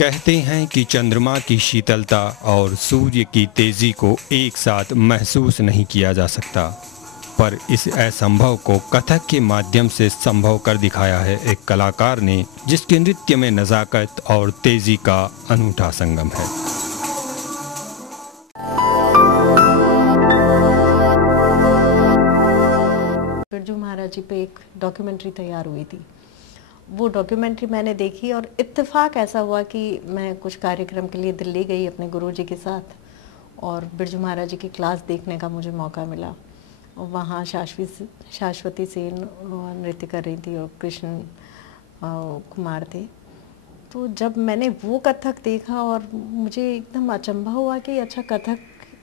कहते हैं कि चंद्रमा की शीतलता और सूर्य की तेजी को एक साथ महसूस नहीं किया जा सकता, पर इस असंभव को कथक के माध्यम से संभव कर दिखाया है एक कलाकार ने, जिसके नृत्य में नज़ाकत और तेजी का अनूठा संगम है। बिरजू महाराज जी पे एक डॉक्यूमेंट्री तैयार हुई थी। वो डॉक्यूमेंट्री मैंने देखी और इत्तेफाक ऐसा हुआ कि मैं कुछ कार्यक्रम के लिए दिल्ली गई अपने गुरुजी के साथ और बिरजू महाराज जी की क्लास देखने का मुझे मौका मिला। वहाँ शाश्वती सेन नृत्य कर रही थी और कृष्ण कुमार थे। तो जब मैंने वो कथक देखा और मुझे एकदम अचंभा हुआ कि अच्छा कथक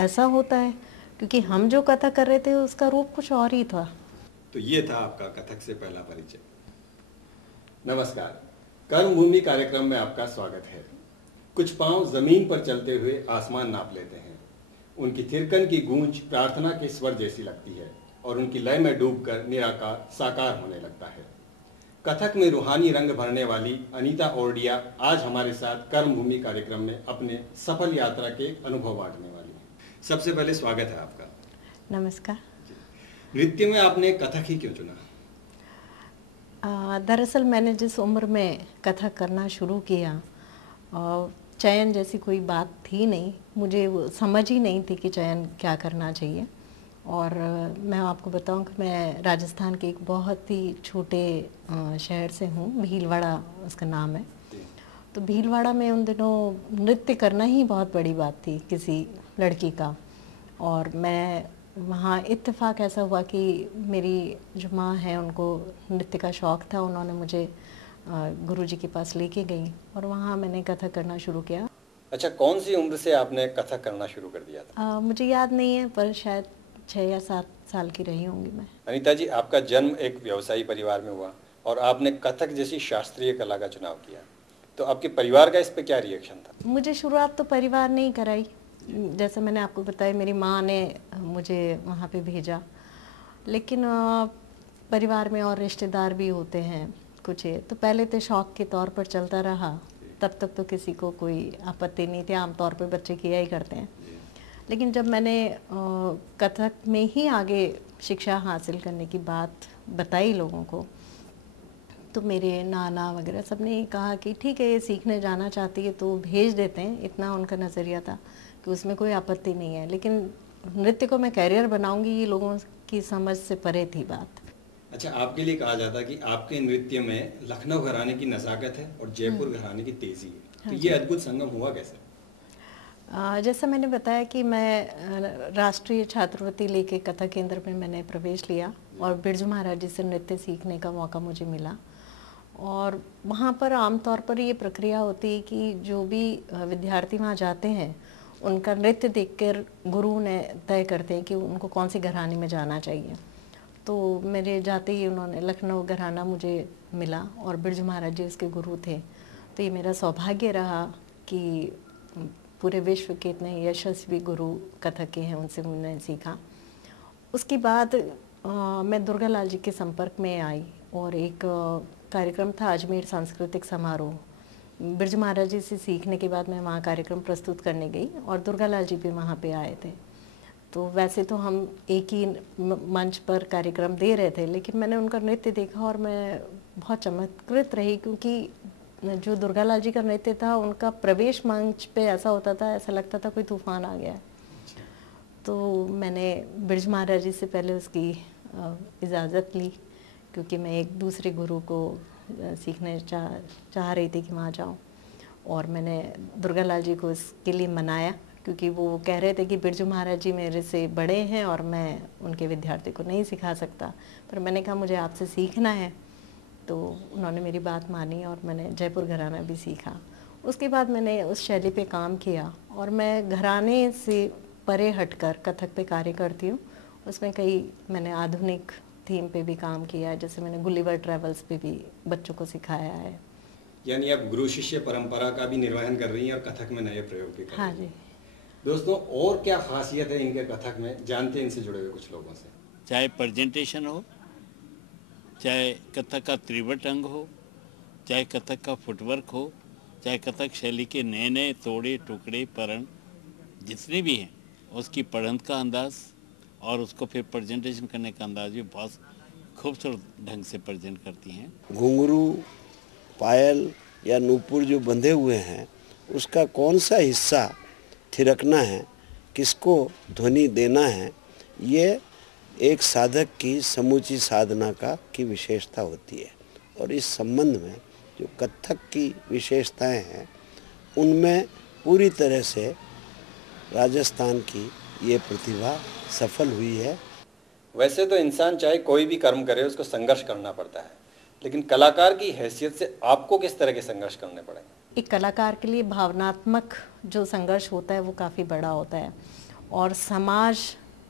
ऐसा होता है, क्योंकि हम जो कथक कर रहे थे उसका रूप कुछ और ही था। तो ये था आपका कथक से पहला परिचय। नमस्कार, कर्मभूमि कार्यक्रम में आपका स्वागत है। कुछ पांव जमीन पर चलते हुए आसमान नाप लेते हैं। उनकी थिरकन की गूंज प्रार्थना के स्वर जैसी लगती है और उनकी लय में डूबकर निराकार साकार होने लगता है। कथक में रूहानी रंग भरने वाली अनीता ओरडिया आज हमारे साथ कर्मभूमि कार्यक्रम में अपने सफल यात्रा के अनुभव बांटने वाली है। सबसे पहले स्वागत है आपका। नमस्कार। नृत्य में आपने कथक ही क्यों चुना? दरअसल मैंने जिस उम्र में कथक करना शुरू किया, चयन जैसी कोई बात थी नहीं, मुझे वो समझ ही नहीं थी कि चयन क्या करना चाहिए। और मैं आपको बताऊं कि मैं राजस्थान के एक बहुत ही छोटे शहर से हूँ, भीलवाड़ा उसका नाम है। तो भीलवाड़ा में उन दिनों नृत्य करना ही बहुत बड़ी बात थी किसी लड़की का। और मैं वहाँ इत्तेफाक ऐसा हुआ कि मेरी जो माँ है उनको नृत्य का शौक़ था, उन्होंने मुझे गुरुजी के पास लेके गई और वहाँ मैंने कथक करना शुरू किया। अच्छा, कौन सी उम्र से आपने कथक करना शुरू कर दिया था? मुझे याद नहीं है, पर शायद 6 या 7 साल की रही होंगी मैं। अनीता जी, आपका जन्म एक व्यवसायी परिवार में हुआ और आपने कथक जैसी शास्त्रीय कला का चुनाव किया, तो आपके परिवार का इस पे क्या रिएक्शन था? मुझे शुरुआत तो परिवार ने ही कराई। जैसे मैंने आपको बताया, मेरी माँ ने मुझे वहाँ पे भेजा, लेकिन परिवार में और रिश्तेदार भी होते हैं कुछ है, तो पहले तो शौक़ के तौर पर चलता रहा। तब तक तो किसी को कोई आपत्ति नहीं थी, आमतौर पर बच्चे किया ही करते हैं। लेकिन जब मैंने कथक में ही आगे शिक्षा हासिल करने की बात बताई लोगों को, तो मेरे नाना वगैरह सब ने कहा कि ठीक है, ये सीखने जाना चाहती है तो भेज देते हैं। इतना उनका नज़रिया था कि उसमें कोई आपत्ति नहीं है, लेकिन नृत्य को मैं कैरियर बनाऊंगी, ये लोगों की समझ से परे थी बात। अच्छा, आपके लिए कहा जाता है कि आपके नृत्य में लखनऊ घराने की नज़ाकत है और जयपुर घराने की तेज़ी है, तो ये अद्भुत संगम हुआ कैसे? जैसा मैंने बताया कि मैं राष्ट्रीय छात्रवृत्ति लेके कथक केंद्र में मैंने प्रवेश लिया और बिरजू महाराज जी से नृत्य सीखने का मौका मुझे मिला। और वहाँ पर आमतौर पर ये प्रक्रिया होती है कि जो भी विद्यार्थी वहाँ जाते हैं, उनका नृत्य देखकर गुरु ने तय करते हैं कि उनको कौन सी घराने में जाना चाहिए। तो मेरे जाते ही उन्होंने लखनऊ घराना मुझे मिला और बिरजू महाराज जी उसके गुरु थे। तो ये मेरा सौभाग्य रहा कि पूरे विश्व के इतने यशस्वी गुरु कथक के हैं, उनसे मैंने सीखा। उसके बाद मैं दुर्गा लाल जी के संपर्क में आई और एक कार्यक्रम था अजमेर सांस्कृतिक समारोह। बिरजू महाराज जी से सीखने के बाद मैं वहाँ कार्यक्रम प्रस्तुत करने गई और दुर्गा लाल जी भी वहाँ पे आए थे। तो वैसे तो हम एक ही मंच पर कार्यक्रम दे रहे थे, लेकिन मैंने उनका नृत्य देखा और मैं बहुत चमत्कृत रही, क्योंकि जो दुर्गा लाल जी का नृत्य था, उनका प्रवेश मंच पे ऐसा होता था, ऐसा लगता था कोई तूफान आ गया है। तो मैंने बिरजू महाराज जी से पहले उसकी इजाज़त ली, क्योंकि मैं एक दूसरे गुरु को सीखने चाह रही थी कि वहाँ जाऊँ। और मैंने दुर्गा लाल जी को इसके लिए मनाया, क्योंकि वो कह रहे थे कि बिरजू महाराज जी मेरे से बड़े हैं और मैं उनके विद्यार्थी को नहीं सिखा सकता। पर मैंने कहा मुझे आपसे सीखना है, तो उन्होंने मेरी बात मानी और मैंने जयपुर घराना भी सीखा। उसके बाद मैंने उस शैली पे काम किया और मैं घराने से परे हटकर कथक पे कार्य करती हूँ। उसमें कई मैंने आधुनिक थीम पे भी काम किया है, जैसे मैंने गुलिवर ट्रैवल्स पे भी बच्चों को सिखाया है। यानी आप गुरु शिष्य परंपरा का भी निर्वहन कर रही हैं और कथक में नए प्रयोग भी कर रही हैं। हाँ जी। दोस्तों, और क्या खासियत है इनके कथक में, जानते हैं इनसे जुड़े हुए कुछ लोगों से। चाहे प्रेजेंटेशन हो, चाहे कथक का त्रिवट अंग हो, चाहे कथक का फुटवर्क हो, चाहे कथक शैली के नए नए तोड़े टुकड़े परण जितने भी हैं, उसकी पढ़ंत का अंदाज और उसको फिर प्रेजेंटेशन करने का अंदाज भी बहुत खूबसूरत ढंग से प्रेजेंट करती हैं। घुंघरू, पायल या नूपुर जो बंधे हुए हैं, उसका कौन सा हिस्सा थिरकना है, किसको ध्वनि देना है, ये एक साधक की समूची साधना की विशेषता होती है। और इस संबंध में जो कथक की विशेषताएं हैं, उनमें पूरी तरह से राजस्थान की ये प्रतिभा सफल हुई है। वैसे तो इंसान चाहे कोई भी कर्म करे उसको संघर्ष करना पड़ता है, लेकिन कलाकार की हैसियत से आपको किस तरह के संघर्ष करने पड़े? एक कलाकार के लिए भावनात्मक जो संघर्ष होता है वो काफ़ी बड़ा होता है, और समाज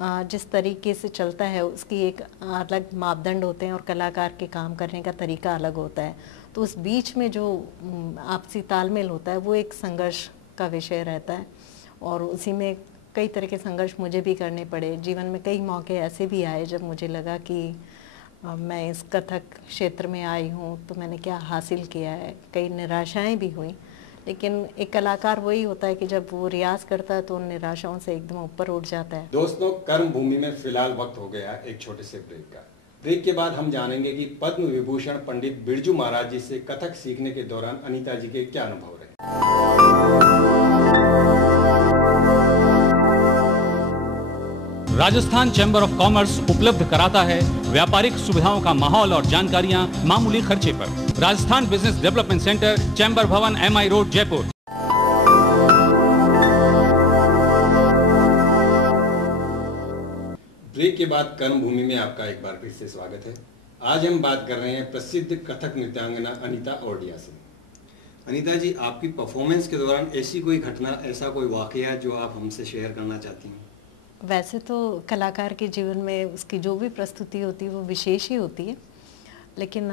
जिस तरीके से चलता है उसकी एक अलग मापदंड होते हैं और कलाकार के काम करने का तरीका अलग होता है। तो उस बीच में जो आपसी तालमेल होता है वो एक संघर्ष का विषय रहता है, और उसी में कई तरह के संघर्ष मुझे भी करने पड़े। जीवन में कई मौके ऐसे भी आए जब मुझे लगा कि मैं इस कथक क्षेत्र में आई हूँ तो मैंने क्या हासिल किया है। कई निराशाएं भी हुई, लेकिन एक कलाकार वही होता है कि जब वो रियाज करता है तो उन निराशाओं से एकदम ऊपर उठ जाता है। दोस्तों, कर्म भूमि में फिलहाल वक्त हो गया एक छोटे से ब्रेक का। ब्रेक के बाद हम जानेंगे कि पद्म विभूषण पंडित बिरजू महाराज जी से कथक सीखने के दौरान अनीता जी के क्या अनुभव रहे। राजस्थान चैम्बर ऑफ कॉमर्स उपलब्ध कराता है व्यापारिक सुविधाओं का माहौल और जानकारियां मामूली खर्चे पर। Rajasthan business development centre, chamber भवन, MI रोड, जयपुर। ब्रेक के बाद कर्म भूमि में आपका एक बार फिर से स्वागत है। आज हम बात कर रहे हैं प्रसिद्ध कथक नृत्यांगना अनीता औडिया से। अनीता जी, आपकी परफॉर्मेंस के दौरान ऐसी कोई घटना, ऐसा कोई वाकया जो आप हमसे शेयर करना चाहती हैं? वैसे तो कलाकार के जीवन में उसकी जो भी प्रस्तुति होती है वो विशेष ही होती है, लेकिन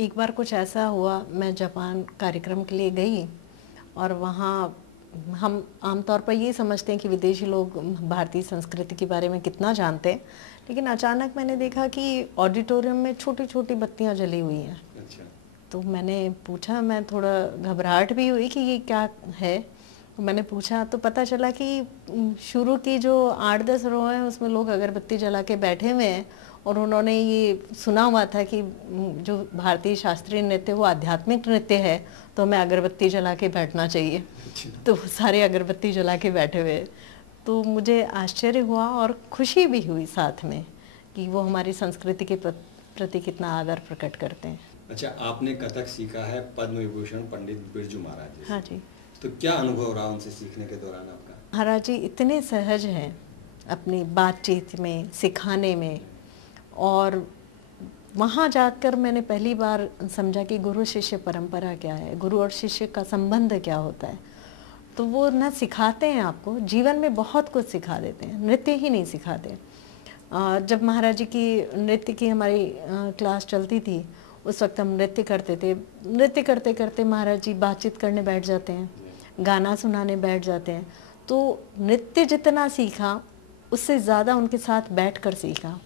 एक बार कुछ ऐसा हुआ, मैं जापान कार्यक्रम के लिए गई और वहाँ हम आमतौर पर ये समझते हैं कि विदेशी लोग भारतीय संस्कृति के बारे में कितना जानते हैं, लेकिन अचानक मैंने देखा कि ऑडिटोरियम में छोटी छोटी बत्तियाँ जली हुई हैं। अच्छा। तो मैंने पूछा, मैं थोड़ा घबराहट भी हुई कि ये क्या है। मैंने पूछा तो पता चला कि शुरू की जो 8-10 रो हैं उसमें लोग अगरबत्ती जला के बैठे हुए हैं, और उन्होंने ये सुना हुआ था कि जो भारतीय शास्त्रीय नृत्य वो आध्यात्मिक नृत्य है, तो हमें अगरबत्ती जला के बैठना चाहिए। तो सारे अगरबत्ती जला के बैठे हुए। तो मुझे आश्चर्य हुआ और खुशी भी हुई साथ में कि वो हमारी संस्कृति के प्रति कितना आदर प्रकट करते हैं। अच्छा, आपने कथक सीखा है पद्म विभूषण पंडित बिरजू महाराज जी से। हाँ जी। तो क्या अनुभव रहा उनसे सीखने के दौरान आपका? महाराज जी इतने सहज हैं अपनी बातचीत में, सिखाने में, और वहाँ जाकर मैंने पहली बार समझा कि गुरु शिष्य परंपरा क्या है, गुरु और शिष्य का संबंध क्या होता है। तो वो ना सिखाते हैं आपको, जीवन में बहुत कुछ सिखा देते हैं, नृत्य ही नहीं सिखाते। जब महाराज जी की नृत्य की हमारी क्लास चलती थी, उस वक्त हम नृत्य करते थे। नृत्य करते करते महाराज जी बातचीत करने बैठ जाते हैं, गाना सुनाने बैठ जाते हैं। तो नृत्य जितना सीखा उससे ज़्यादा उनके साथ बैठकर सीखा,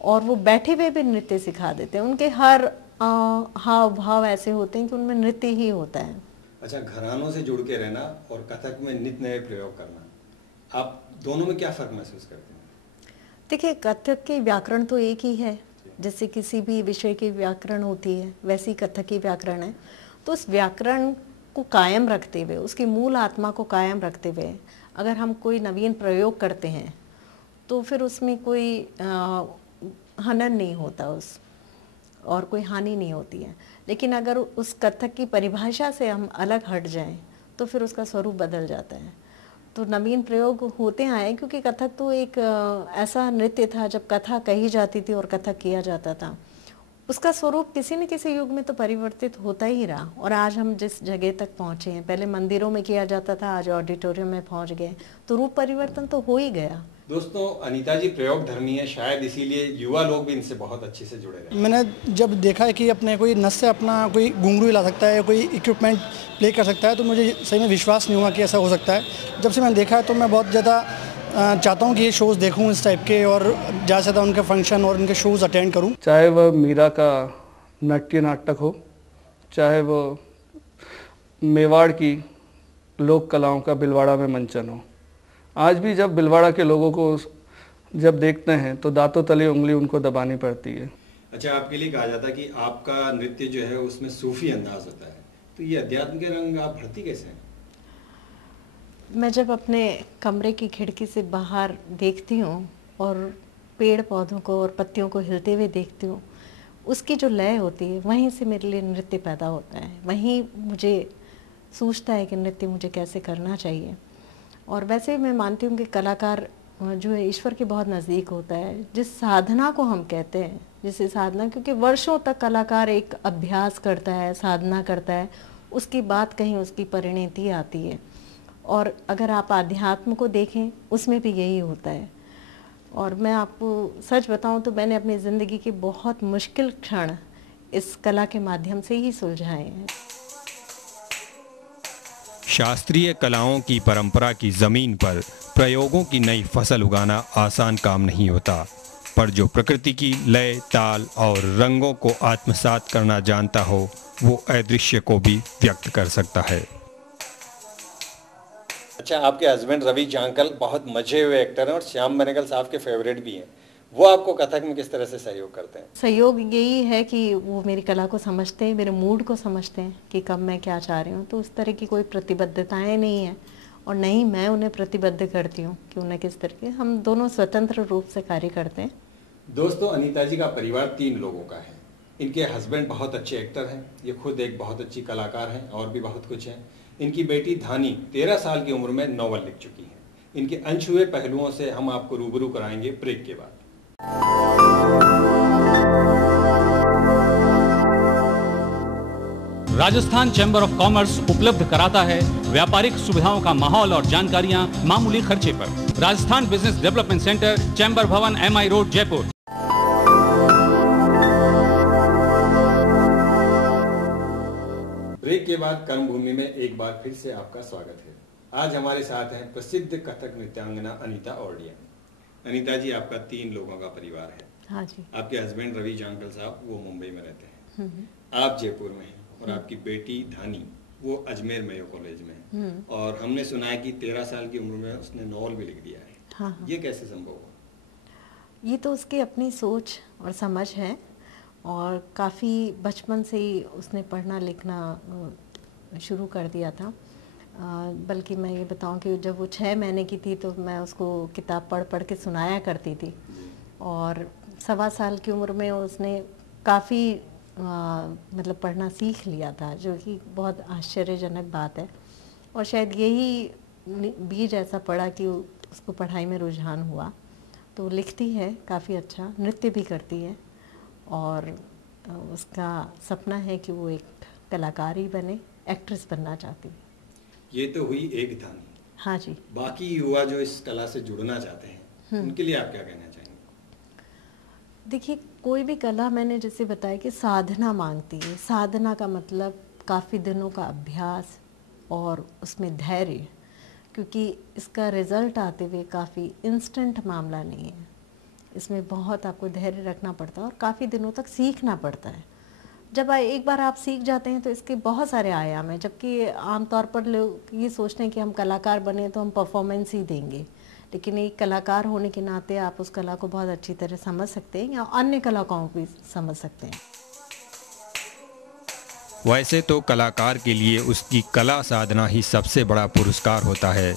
और वो बैठे हुए भी नृत्य सिखा देते हैं। उनके हर हाव भाव ऐसे होते हैं कि उनमें नृत्य ही होता है। अच्छा, घरानों से जुड़ के रहना और कथक में नित्य नए प्रयोग करना, आप दोनों में क्या फर्क महसूस करते हैं? देखिए, कथक की व्याकरण तो एक ही है, जैसे किसी भी विषय की व्याकरण होती है वैसी कथक की व्याकरण है। तो उस व्याकरण को कायम रखते हुए, उसकी मूल आत्मा को कायम रखते हुए अगर हम कोई नवीन प्रयोग करते हैं तो फिर उसमें कोई हनन नहीं होता और कोई हानि नहीं होती है। लेकिन अगर उस कथक की परिभाषा से हम अलग हट जाएं तो फिर उसका स्वरूप बदल जाता है। तो नवीन प्रयोग होते आए, क्योंकि कथक तो एक ऐसा नृत्य था जब कथा कही जाती थी और कथक किया जाता था, उसका स्वरूप किसी न किसी युग में तो परिवर्तित होता ही रहा। और आज हम जिस जगह तक पहुँचे हैं, पहले मंदिरों में किया जाता था, आज ऑडिटोरियम में पहुँच गए, तो रूप परिवर्तन तो हो ही गया। दोस्तों, अनीता जी प्रयोग धर्मी है, शायद इसीलिए युवा लोग भी इनसे बहुत अच्छे से जुड़े रहे। मैंने जब देखा है कि अपने कोई नस से अपना कोई घुंघरू हिला सकता है, कोई इक्विपमेंट प्ले कर सकता है, तो मुझे सही में विश्वास नहीं हुआ कि ऐसा हो सकता है। जब से मैंने देखा है तो मैं बहुत ज़्यादा चाहता हूँ कि ये शोज़ देखूँ इस टाइप के, और ज़्यादा से ज़्यादा उनके फंक्शन और उनके शोज़ अटेंड करूँ। चाहे वह मीरा का नाट्य नाटक हो, चाहे वो मेवाड़ की लोक कलाओं का भिलवाड़ा में मंचन हो। आज भी जब भिलवाड़ा के लोगों को जब देखते हैं तो दांतों तले उंगली उनको दबानी पड़ती है। अच्छा, आपके लिए कहा जाता है कि आपका नृत्य जो है उसमें सूफी अंदाज होता है, तो ये अध्यात्म के रंग आप भरती कैसे हैं? मैं जब अपने कमरे की खिड़की से बाहर देखती हूँ और पेड़ पौधों को और पत्तियों को हिलते हुए देखती हूँ, उसकी जो लय होती है वहीं से मेरे लिए नृत्य पैदा होता है। वहीं मुझे सूझता है कि नृत्य मुझे कैसे करना चाहिए। और वैसे मैं मानती हूँ कि कलाकार जो है ईश्वर के बहुत नज़दीक होता है। जिस साधना को हम कहते हैं, जिसे साधना, क्योंकि वर्षों तक कलाकार एक अभ्यास करता है, साधना करता है, उसकी बात कहीं उसकी परिणति आती है। और अगर आप आध्यात्म को देखें उसमें भी यही होता है। और मैं आपको सच बताऊं तो मैंने अपनी ज़िंदगी के बहुत मुश्किल क्षण इस कला के माध्यम से ही सुलझाए हैं। शास्त्रीय कलाओं की परंपरा की ज़मीन पर प्रयोगों की नई फसल उगाना आसान काम नहीं होता, पर जो प्रकृति की लय, ताल और रंगों को आत्मसात करना जानता हो वो अदृश्य को भी व्यक्त कर सकता है। अच्छा, आपके हस्बैंड रवि जांकल बहुत मजे हुए एक्टर हैं और श्याम बेनेगल साहब के फेवरेट भी हैं। वो आपको कथक में किस तरह से सहयोग करते हैं? सहयोग यही है कि वो मेरी कला को समझते हैं, मेरे मूड को समझते हैं कि कब मैं क्या चाह रही हूँ। तो उस तरह की कोई प्रतिबद्धताएं नहीं है और नहीं मैं उन्हें प्रतिबद्ध करती हूँ कि उन्हें किस तरह के। हम दोनों स्वतंत्र रूप से कार्य करते हैं। दोस्तों, अनीता जी का परिवार 3 लोगों का है। इनके हस्बैंड बहुत अच्छे एक्टर हैं, ये खुद एक बहुत अच्छी कलाकार हैं और भी बहुत कुछ हैं। इनकी बेटी धानी 13 साल की उम्र में नॉवल लिख चुकी है। इनके अनछुए पहलुओं से हम आपको रूबरू कराएंगे ब्रेक के बाद। राजस्थान चैम्बर ऑफ कॉमर्स उपलब्ध कराता है व्यापारिक सुविधाओं का माहौल और जानकारियां मामूली खर्चे पर। Rajasthan business development centre, chamber भवन, MI रोड, जयपुर। ब्रेक के बाद कर्मभूमि में एक बार फिर से आपका स्वागत है। आज हमारे साथ हैं प्रसिद्ध कथक नृत्यांगना अनीता औडिया। अनीता जी, आपका 3 लोगों का परिवार है। हाँ जी। आपके हस्बैंड रवि जांकल साहब वो मुंबई में रहते हैं, आप जयपुर में हैं और आपकी बेटी धानी वो अजमेर मेयो कॉलेज में है। और हमने सुना है कि 13 साल की उम्र में उसने नॉवल भी लिख दिया है। हाँ हाँ। ये कैसे संभव हुआ? ये तो उसकी अपनी सोच और समझ है और काफ़ी बचपन से ही उसने पढ़ना लिखना शुरू कर दिया था। बल्कि मैं ये बताऊं कि जब वो 6 महीने की थी तो मैं उसको किताब पढ़ पढ़ के सुनाया करती थी और 1.25 साल की उम्र में उसने काफ़ी मतलब पढ़ना सीख लिया था, जो कि बहुत आश्चर्यजनक बात है। और शायद यही बीज ऐसा पड़ा कि उसको पढ़ाई में रुझान हुआ। तो लिखती है काफ़ी अच्छा, नृत्य भी करती है और उसका सपना है कि वो एक कलाकार ही बने, एक्ट्रेस बनना चाहती है। ये तो हुई एक धानी। हाँ जी। बाकी युवा जो इस कला से जुड़ना चाहते हैं उनके लिए आप क्या कहना चाहेंगे? देखिए, कोई भी कला, मैंने जैसे बताया कि साधना मांगती है। साधना का मतलब काफ़ी दिनों का अभ्यास और उसमें धैर्य, क्योंकि इसका रिज़ल्ट आते हुए काफ़ी इंस्टेंट मामला नहीं है। इसमें बहुत आपको धैर्य रखना पड़ता है और काफ़ी दिनों तक सीखना पड़ता है। जब एक बार आप सीख जाते हैं तो इसके बहुत सारे आयाम हैं। जबकि आमतौर पर लोग ये सोचते हैं कि हम कलाकार बने तो हम परफॉर्मेंस ही देंगे, लेकिन एक कलाकार होने के नाते आप उस कला को बहुत अच्छी तरह समझ सकते हैं या अन्य कलाकारों को भी समझ सकते हैं। वैसे तो कलाकार के लिए उसकी कला साधना ही सबसे बड़ा पुरस्कार होता है,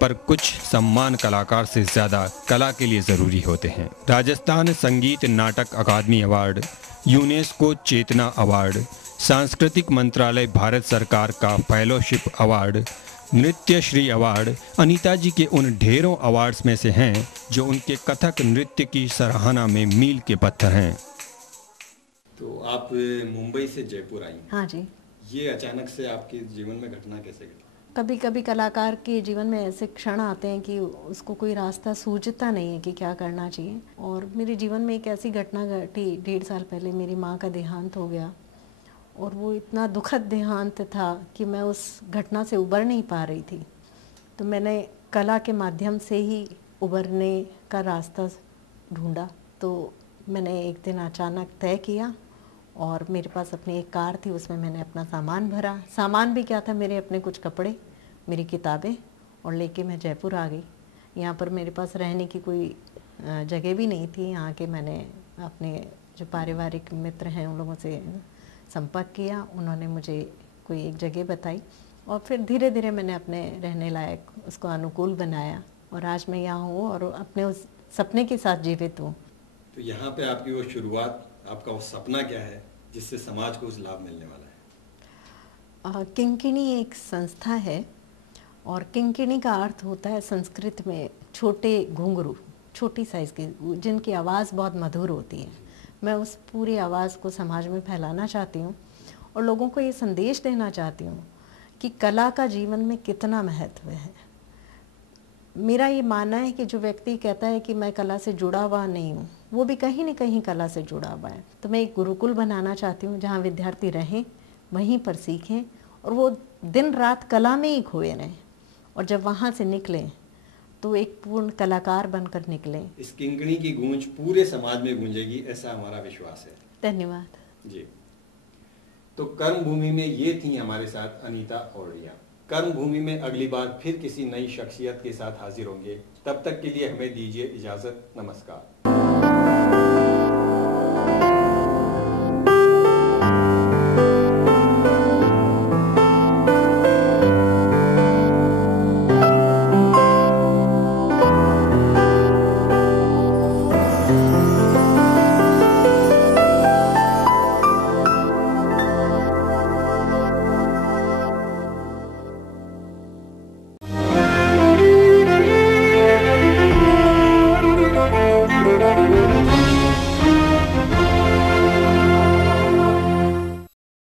पर कुछ सम्मान कलाकार से ज़्यादा कला के लिए ज़रूरी होते हैं। राजस्थान संगीत नाटक अकादमी अवार्ड, यूनेस्को चेतना अवार्ड, सांस्कृतिक मंत्रालय भारत सरकार का फेलोशिप अवार्ड, नृत्य श्री अवार्ड अनीता जी के उन ढेरों अवार्ड्स में से हैं जो उनके कथक नृत्य की सराहना में मील के पत्थर हैं। तो आप मुंबई से जयपुर आई। हाँ जी। ये अचानक से आपके जीवन में घटना कैसे घटी? कभी कभी कलाकार के जीवन में ऐसे क्षण आते हैं कि उसको कोई रास्ता सूझता नहीं है कि क्या करना चाहिए। और मेरे जीवन में एक ऐसी घटना घटी 1.5 साल पहले। मेरी माँ का देहांत हो गया और वो इतना दुखद देहांत था कि मैं उस घटना से उबर नहीं पा रही थी। तो मैंने कला के माध्यम से ही उबरने का रास्ता ढूंढा। तो मैंने एक दिन अचानक तय किया और मेरे पास अपनी एक कार थी, उसमें मैंने अपना सामान भरा। सामान भी क्या था, मेरे अपने कुछ कपड़े, मेरी किताबें, और लेके मैं जयपुर आ गई। यहाँ पर मेरे पास रहने की कोई जगह भी नहीं थी। यहाँ के मैंने अपने जो पारिवारिक मित्र हैं उन लोगों से संपर्क किया, उन्होंने मुझे कोई एक जगह बताई और फिर धीरे धीरे मैंने अपने रहने लायक उसको अनुकूल बनाया और आज मैं यहाँ हूँ और अपने उस सपने के साथ जीवित हूँ। तो यहाँ पे आपकी वो शुरुआत, आपका वो सपना क्या है जिससे समाज को उस लाभ मिलने वाला है? किंकिणी एक संस्था है और किंकिणी का अर्थ होता है संस्कृत में छोटे घुंघरू, छोटी साइज़ की, जिनकी आवाज़ बहुत मधुर होती है। मैं उस पूरी आवाज़ को समाज में फैलाना चाहती हूँ और लोगों को ये संदेश देना चाहती हूँ कि कला का जीवन में कितना महत्व है। मेरा ये मानना है कि जो व्यक्ति कहता है कि मैं कला से जुड़ा हुआ नहीं हूँ, वो भी कहीं न कहीं कला से जुड़ा हुआ है। तो मैं एक गुरुकुल बनाना चाहती हूँ जहाँ विद्यार्थी रहें, वहीं पर सीखें और वो दिन रात कला में ही खोए रहें और जब वहाँ से निकलें तो एक पूर्ण कलाकार बनकर निकलें। इस किंकिणी की गूंज पूरे समाज में गूंजेगी, ऐसा हमारा विश्वास है। धन्यवाद जी। तो कर्मभूमि में ये थी हमारे साथ अनीता औड़िया। कर्मभूमि में अगली बार फिर किसी नई शख्सियत के साथ हाजिर होंगे। तब तक के लिए हमें दीजिए इजाजत। नमस्कार।